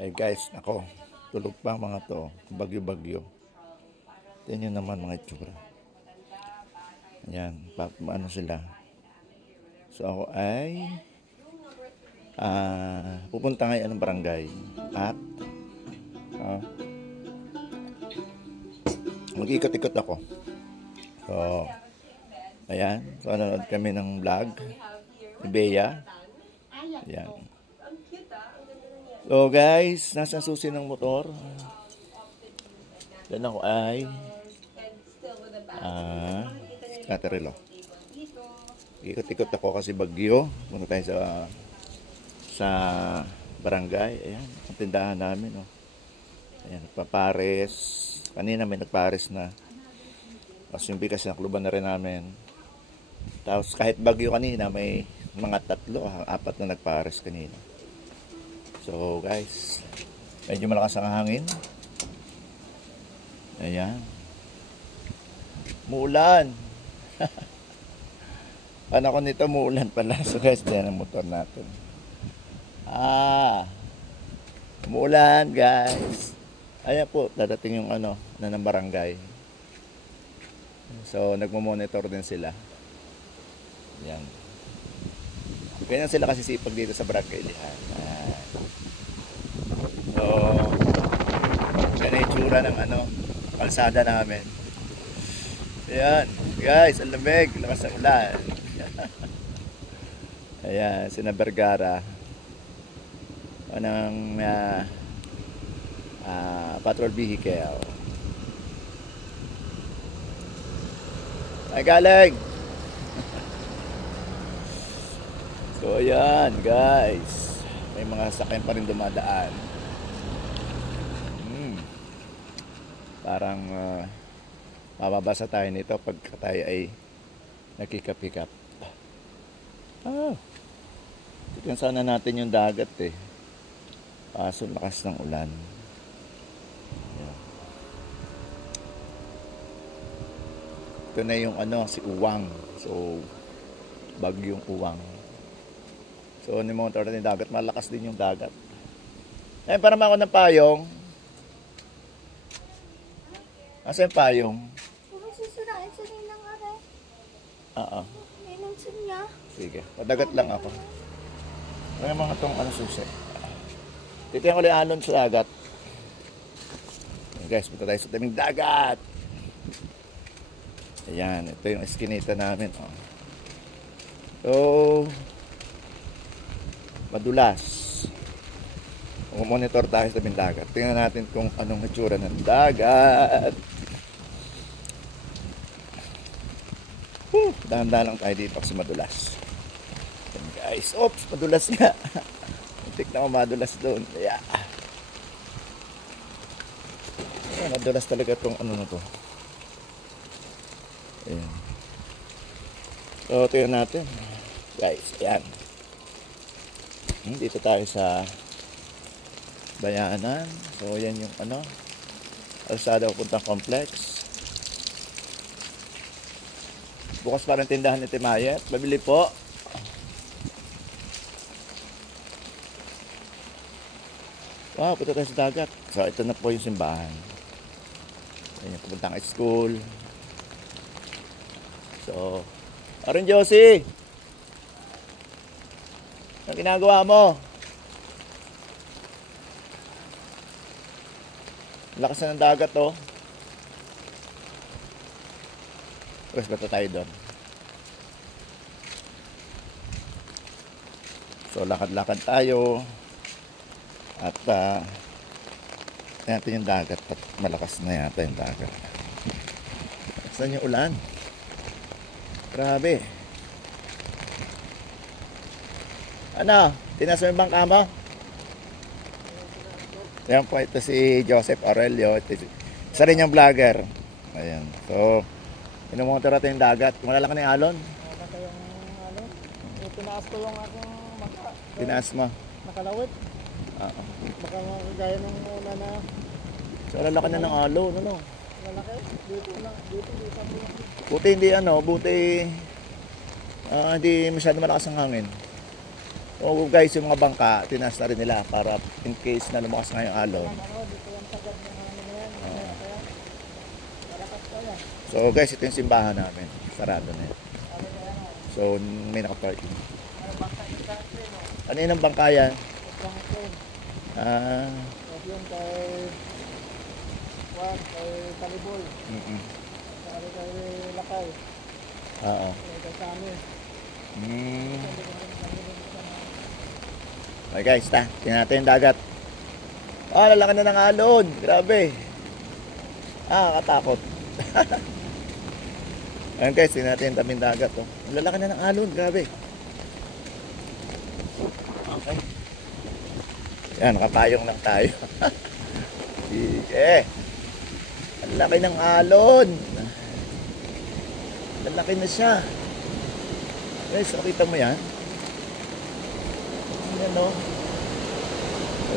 Ay guys, ako, tulog pa ang mga to. Bagyo-bagyo. Tingnan nyo naman mga itsura. Ayan, ano sila. So ako ay pupunta ngayon ng barangay. At mag-ikot-ikot ako. So, ayan. So, nanonood kami ng vlog. Ni Bea. Ayan. So guys, nasa susi ng motor. Then ako ay Caterilo. Ikot-ikot ako kasi bagyo. Punta tayo sa barangay. Ayan, ang tindahan namin. Oh. Ayan, nagpapares. Kanina may nagpares na. Tapos yung bigas na kluban na rin namin. Tapos kahit bagyo kanina, may mga 3, 4 na nagpares kanina. So guys, medyo malakas ang hangin. Ayan. Muulan. Ano ko nito, muulan pala. So guys, diyan ang motor natin. Umuulan guys. Ayan po, dadating yung na ng barangay. So nagmo-monitor din sila. Ayan. Ganyan sila kasi sipag dito sa barangay Lihan. So, ganyan yung tsura ng kalsada namin. Ayan, guys, ang lamig, lakas ng ulan. Ayan, sina Vergara. Anong patrol vehicle. Ay, galing! So, ayan, guys. May mga sakyan pa rin dumadaan. Parang mababasa tayo nito pagka tayo ay nakikap-hikap. Tignan sana natin yung dagat eh. Kaso lakas ng ulan. Ayan. Ito na yung si Uwang. So, bagyong Uwang. So, ni-monitor natin yung dagat. Malakas din yung dagat. Eh, para ako ng payong. Asa yung payong? Kung sisirain sa nilang aray. Oo. Ninansin niya. Sige, padagat lang ako. Ano mga itong susi? Titiyan ko lang alon sa dagat. Guys, punta tayo sa daming dagat. Ayan, ito yung eskinita namin. So, madulas. Monitor tayo sa daming dagat. Tingnan natin kung anong itsura ng dagat. Dahan-dahan lang tayo dito kasi madulas. Ayan guys, oops, madulas nga. Muntik na ako madulas doon. Yeah. Ayan, madulas talaga itong na to. Ayan. So, tingnan natin. Guys, ayan. Dito tayo sa Bayanan. So, yan yung kalsada papuntang complex. Bukas pa rin tindahan ni Timayet. Babili po. Wow, punta tayo sa dagat. So, ito na po yung simbahan. Ayan yung papuntang school. So, Aron Josie! Anong ginagawa mo? Lakas na ng dagat oh. Tapos bata tayo doon. So lakad-lakad tayo. At natin yung dagat. At malakas na yata yung dagat. Saan yung ulan? Grabe. Ano? Tinas mo yung bangka mo? Ayan po, ito si Joseph Aurelio. Isa rin yung vlogger. Ayan. So, inumotor natin yung dagat. Malala ka na yung alon? Malala yung alon. Tinaas ko yung aking mangka. Tinaas mo? Nakalawit. Oo. Baka makagaya ng una na. So, lalaki na ng alon. Ano? Lalaki? Dito lang. Dito lang. Buti hindi buti hindi masyado malakas ang hangin. O guys, yung mga bangka, tinaas na rin nila para in case na lumakas nga yung alon. Ano, dito yung sagad ng ano na yan. Kaya, malakas pa yan. So guys, ito yung simbahan namin. Sarado na yan. Ano na yan, So may nakaparking. ano, bangka yung country, no? Ano yun ang bangka yan? Franklin. Ah, Tapos yung kay, kay Talibol. Saka kay Lakay. Oo. Kay Sami. Okay guys, tingnan natin yung dagat. Lalaki na ng alon. Grabe. Katakot. Ayun guys, tingnan natin yung tabing dagat. Oh. Ang lalaki na ng alon. Grabe. Okay. Yan, nakapayong lang tayo. Sige. Ang laki ng alon. Ang laki na siya. Guys, nakita mo yan? Yan o.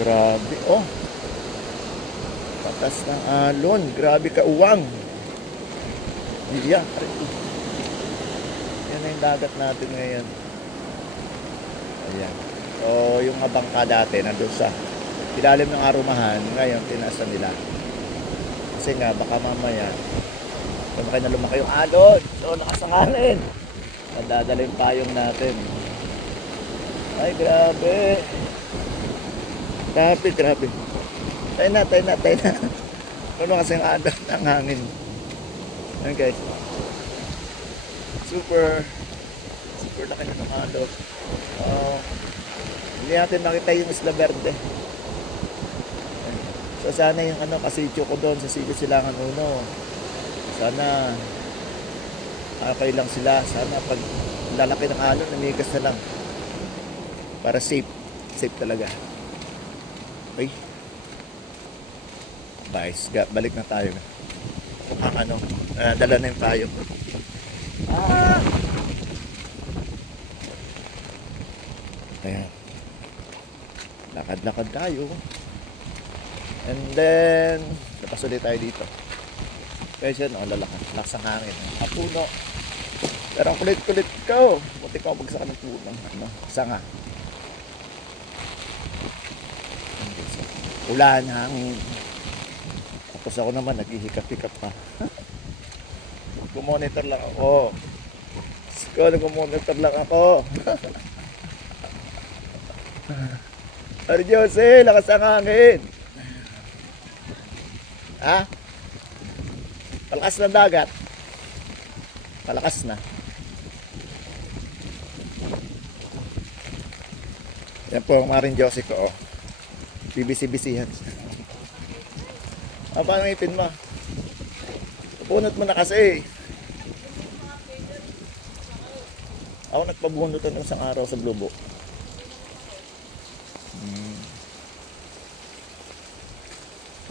Grabe. Oh. Patas ng alon. Grabe ka uwang. Yan na yung dagat natin ngayon. Ayan. So, yung mga bangka dati nandun sa ilalim ng arumahan. Ngayon, tinaasa nila. Kasi nga, baka mamaya lumaki yung alon. So, nakasanganin. Nadadala yung payong natin. Ay, grabe. Grabe. Tayo na. Ano kasi yung alon ng hangin. Ayan guys. Super laki na ng alon. Hindi natin makita yung Isla Verde. So sana yung kasityo ko doon sa Sigo Silangan Uno. Sana okay lang sila. Sana pag lalaki ng alon, namigas na lang. Para safe talaga. Ay. Balik na tayo. Dala na yung payo. Ayan. Lakad tayo. And then, tapos ulit tayo dito. Kaya siya, lakas ang hangin. Puno. Pero ang kulit-kulit ko. Buti ko bagsak ng puno. Sanga. Ulan, hangin. Tapos ako naman, naghihikap-hikap pa. Nag-monitor lang ako. Nag-monitor lang ako. Ari Jose, lakas ang hangin. Palakas na dagat. Palakas na. Yan po ang Marin Jose ko. BBC-yan. Paano ipin mo? Punot mo na kasi. Ako nagpabunot ng isang araw sa Blubo.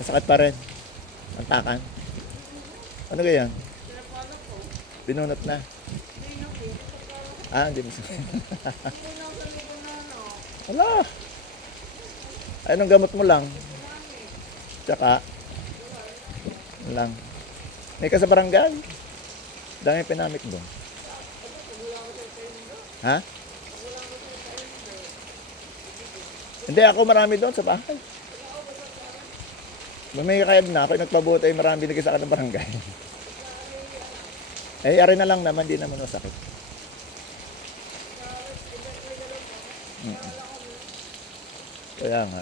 Masakit pa rin. Antakan. Ano ganyan? Binunot na. Hindi mo sakit. Wala. Anong gamot mo lang? Tsaka lang. May ka sa barangay. Dami pinamik doon. Ha? Hindi, ako marami doon sa bahay. May kayad na ako, nagpabuti, marami binigay sa akin ng barangay. Ari na lang naman, di naman masakit. Kaya nga.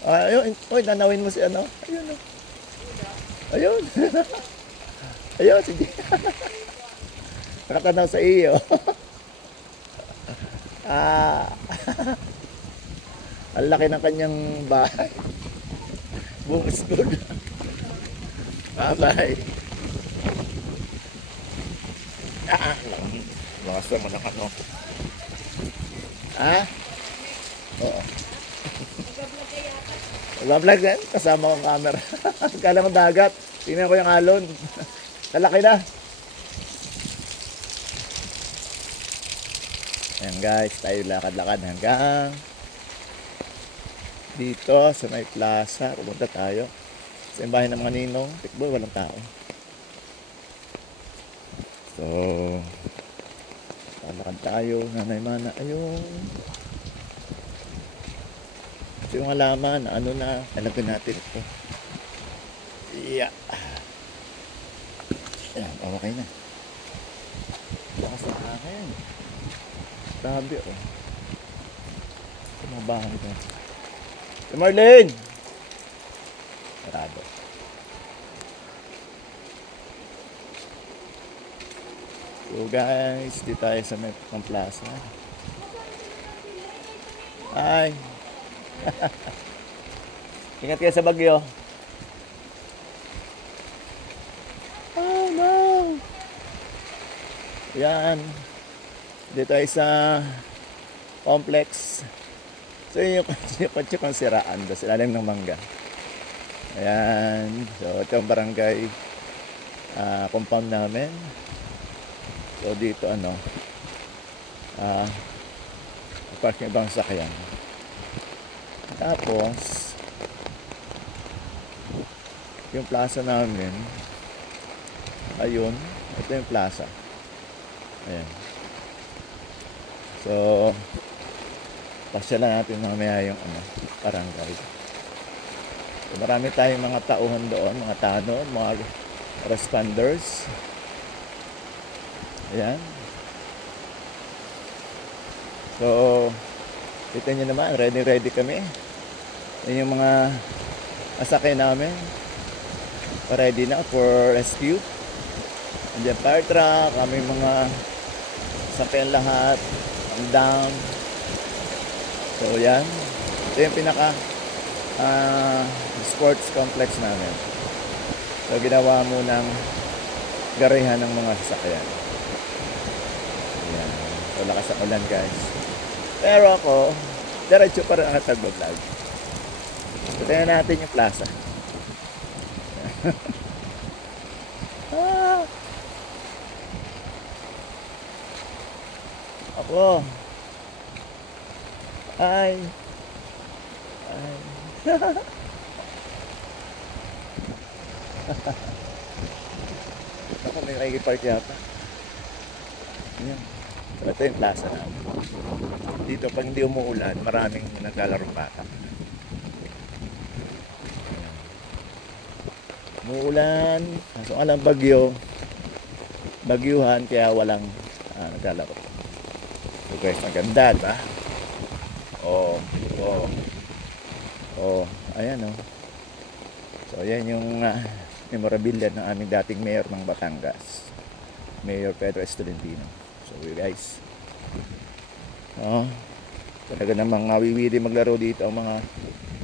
Ayun, nanawin mo si ano. Ayun. Ayun. Ayun, sige. Nakatanaw sa iyo. Ang laki ng kanyang bahay. Buong school. Bye-bye. Lakas naman ang ano. Oo. Nag-vlog yan. Kasama kong camera. Kala ko dagat. Tingnan ko yung alon. Lalaki na. Ayan guys. Tayo lakad-lakad hanggang dito sa may plaza. Pumunta tayo sa bahay ng mga ninong. Tikboy, walang tao. So Lakad tayo, Nanay Mana. Ayun. Ito yung halaman. Ano na, alagyan natin ito. Yeah. Ayan, okay na. Lakas na hangin. Grabe, oh. Tumabahan ka. Si Marlene! Sarado. So guys, di tayo sa Metro Plaza. Hi! Ingat kayo sa bagyo. Oh no! Yan. Dito tayo sa complex. So yun yung kotse kong siraan. Doon sa ilalim ng mangga. Ayan. So ito ang barangay compound namin. So dito parking ibang sakyan. Tapos yung plaza namin, ayun, ito yung plaza. Ayan. So pasyalan natin mamaya yung barangay. So, marami tayong mga tauhan doon, mga tanod, mga responders. Ayan. So, kita nyo naman, ready kami. Yan yung mga asakay namin. Ready na for rescue. Andiyan fire truck, kami mga sakyan lahat. Ang dam. So, yan. Ito yung pinaka sports complex namin. So, ginawa mo ng garihan ng mga sasakyan. Ayan. So, lakas ang ulan, guys. Pero ako, diretso pa rin ang tagbablog. So, tingnan natin yung plaza. Ako. Ay. Ako may nakikipark yata. Ayan. So, ito yung plaza namin. Dito pag hindi umuulan, maraming naglalaro bata. Umuulan, so alam bagyuhan kaya walang naglalaro. So guys, maganda, diba? Ayan oh. So ayan yung memorabilia ng aming dating mayor ng Batangas, Mayor Pedro Estolentino. So you guys, talaga namang wiwili maglaro dito ang mga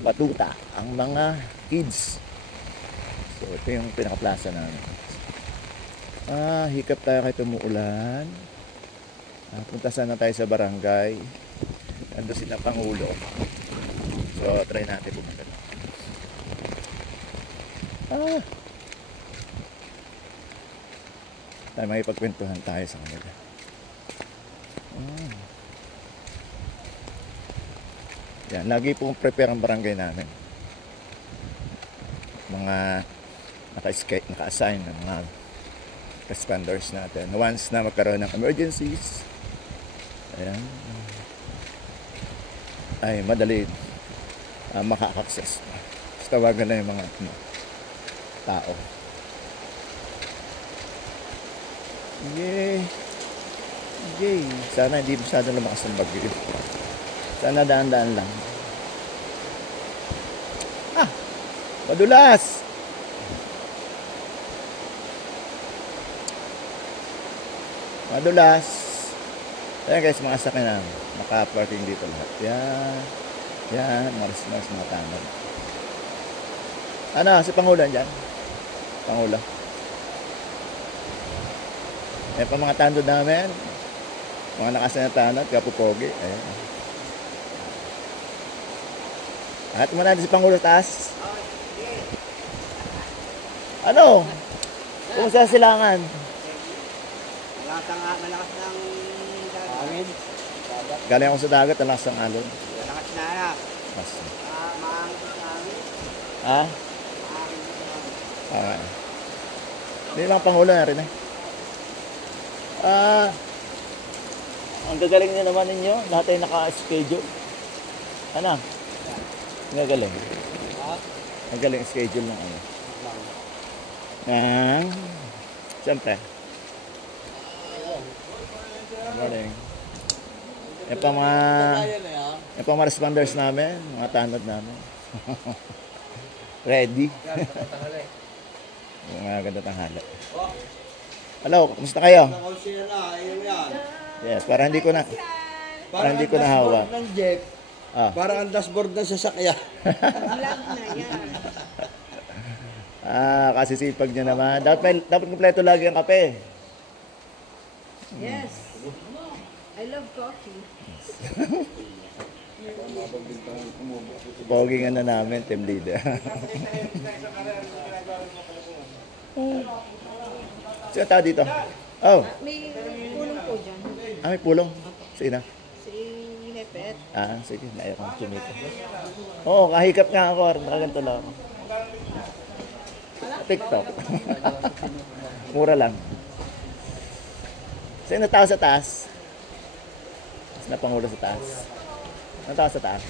batuta, ang mga kids. So ito yung pinaka-plaza namin. Hikap tayo kahit umuulan. Punta sana tayo sa barangay. Ando sila Pangulo. So try natin pumunta. Tayo makipagkwentuhan tayo sa kanila. Yan, lagi pong prepare ang barangay namin. Mga naka-assign ng mga responders natin. Once na magkaroon ng emergencies, ayan, ay madali maka-access. Tawagan na yung mga tao. Yay! Sana hindi masyado lumakas ang bagyo. Sana daan-daan lang. Madulas! Ayan guys, mga sakyan na naka-parking dito lahat. Yan, maras mga tanod. Si Pangulo dyan? Pangulo. Ayan pa mga tanod namin. Mga nakasan na tanod, kapupogi. Ayan. At mo na si Pangulo taas. Kumusta silangan? Malakas ng hangin. Galing ako sa dagat, alakas ng alon. Malakas na yan. Maangin sa hangin. Maangin sa hangin. Hindi lang Pangulo na rin Ang gagaling niyo naman ninyo. Lahat ay naka-schedule. Ano? Ang gagaling. Ang galing schedule ng ano. Siyempre. Ang galing. Yan pa mga... Yan pa mga responders namin. Mga tanod namin. Ready. Mga ganda tanghali. Hello, kumusta kayo? Yes, para hindi ko na hawak. Ng jeep. Ah. Parang ang dashboard ng sasakyan. Vlog na yan. Kasi sipag niya naman. Dapat kumpleto lagi ang kape. Yes. I love coffee. Poging ano namin, team leader. Sino tao dito? Oh, May pulong po dyan. may pulong. Sino? Si Hepet. Sige, naiyak kong tumito. Oo, kahikap nga ako. Nakaganto lang ako. TikTok. Mura lang. Sino tao sa taas? Mas na pangulo sa taas. Ano tao sa taas?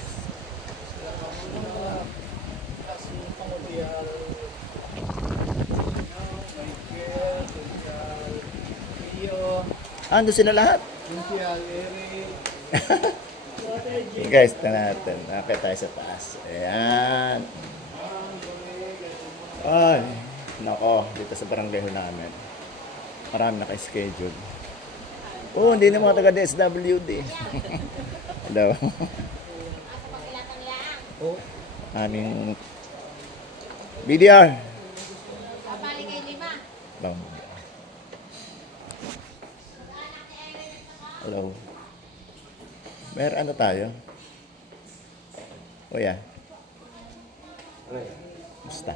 Ando sila lahat. Okay guys, ito natin. Nakakita tayo sa taas. Ayan. Ay, nako, dito sa barangay ho namin. Marami naka-schedule. Hindi na mga taga-DSWD. Hello. Aming BDR. Hello. Ano tayo? O yan. Basta.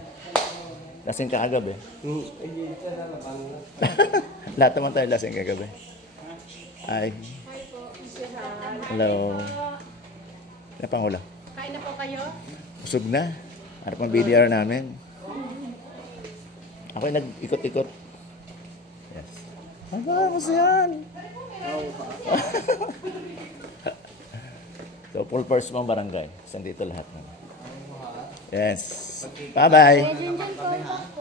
Lasing ka kagabi. Lahat naman tayo lasing kagabi. Ay. Hello. Napangula. Kain na po kayo? Usog na. Harap ang BDR namin. Ako yung nag-ikot-ikot. Yes. Mas yan. So, full first mga barangay. Sandito lahat naman. Yes. Bye-bye.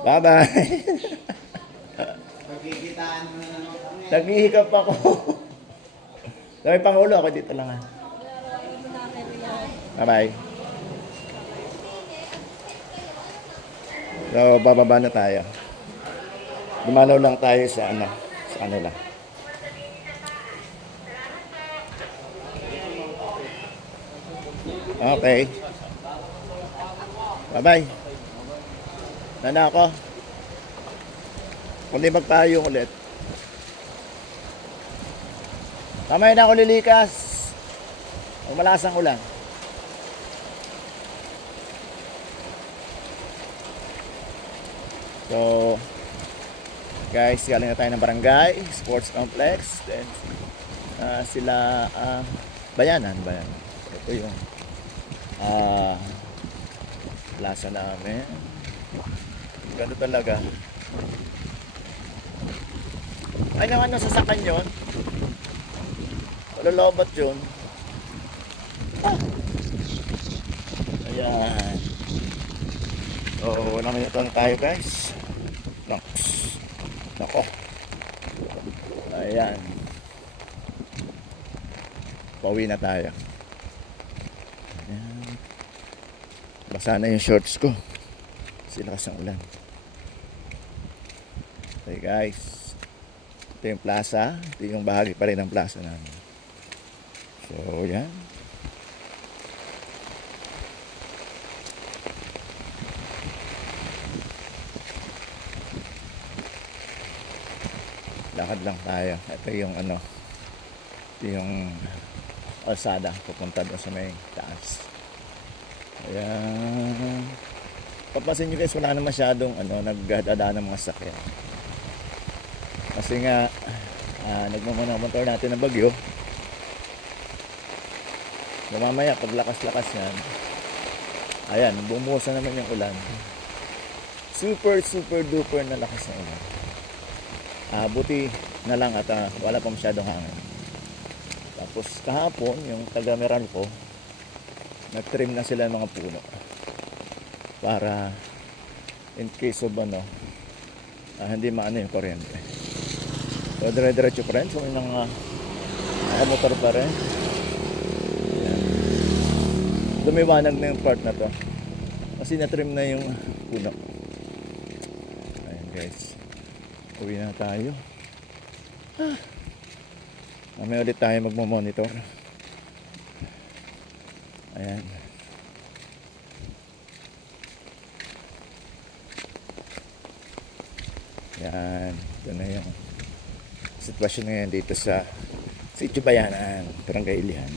Bye-bye. Naghihikap ako. Dami pangulo ako dito lang. Bye-bye. So, bababa na tayo. Dumalaw lang tayo sa kanila. Okay. Bye-bye. Nana ako. Kundi magpahayong ulit. Kamay na ako lilikas. Ang malakas ang ulan. So, guys, galing na tayo ng barangay, sports complex. Then, sila, bayanan. Ito yung plaza namin. Gano talaga. Ay naman, nasasakan yun. Malalobat yun. Ayan. So, naman na tayo guys. Nako. Ayan. Pauwi na tayo. Ayan. Basa na yung shorts ko. Silakas ang ulan. Okay guys. Ito yung plaza. Ito yung bahagi pa rin ng plaza namin. So, yan. Lakad lang tayo. Ito yung ito yung alsada pupunta doon sa may taas. Ayan. Papasin nyo guys, wala na masyadong nagdadaan ng mga sakyan. Kasi nga nagmamotor natin ng bagyo. Mamaya pag lakas-lakas yan, ayan, bumuhusan naman yung ulan. Super duper na lakas ng ulan. Buti na lang at wala pa masyadong hangin. Tapos kahapon, yung taga Meralco, nag-trim na sila ng mga puno. Para in case of hindi maano yung kuryente. So, dire-diretso pa rin. So, may mga motor pa rin. Ayan. Lumiwanag na yung part na to. Kasi na-trim na yung puno. Ayan guys. Uwi na tayo. Mamaya ulit tayo magmamonitor. Ayan. Yan, ito na yung sitwasyon ngayon dito sa Sitio Bayanan, Barangay Ilihan.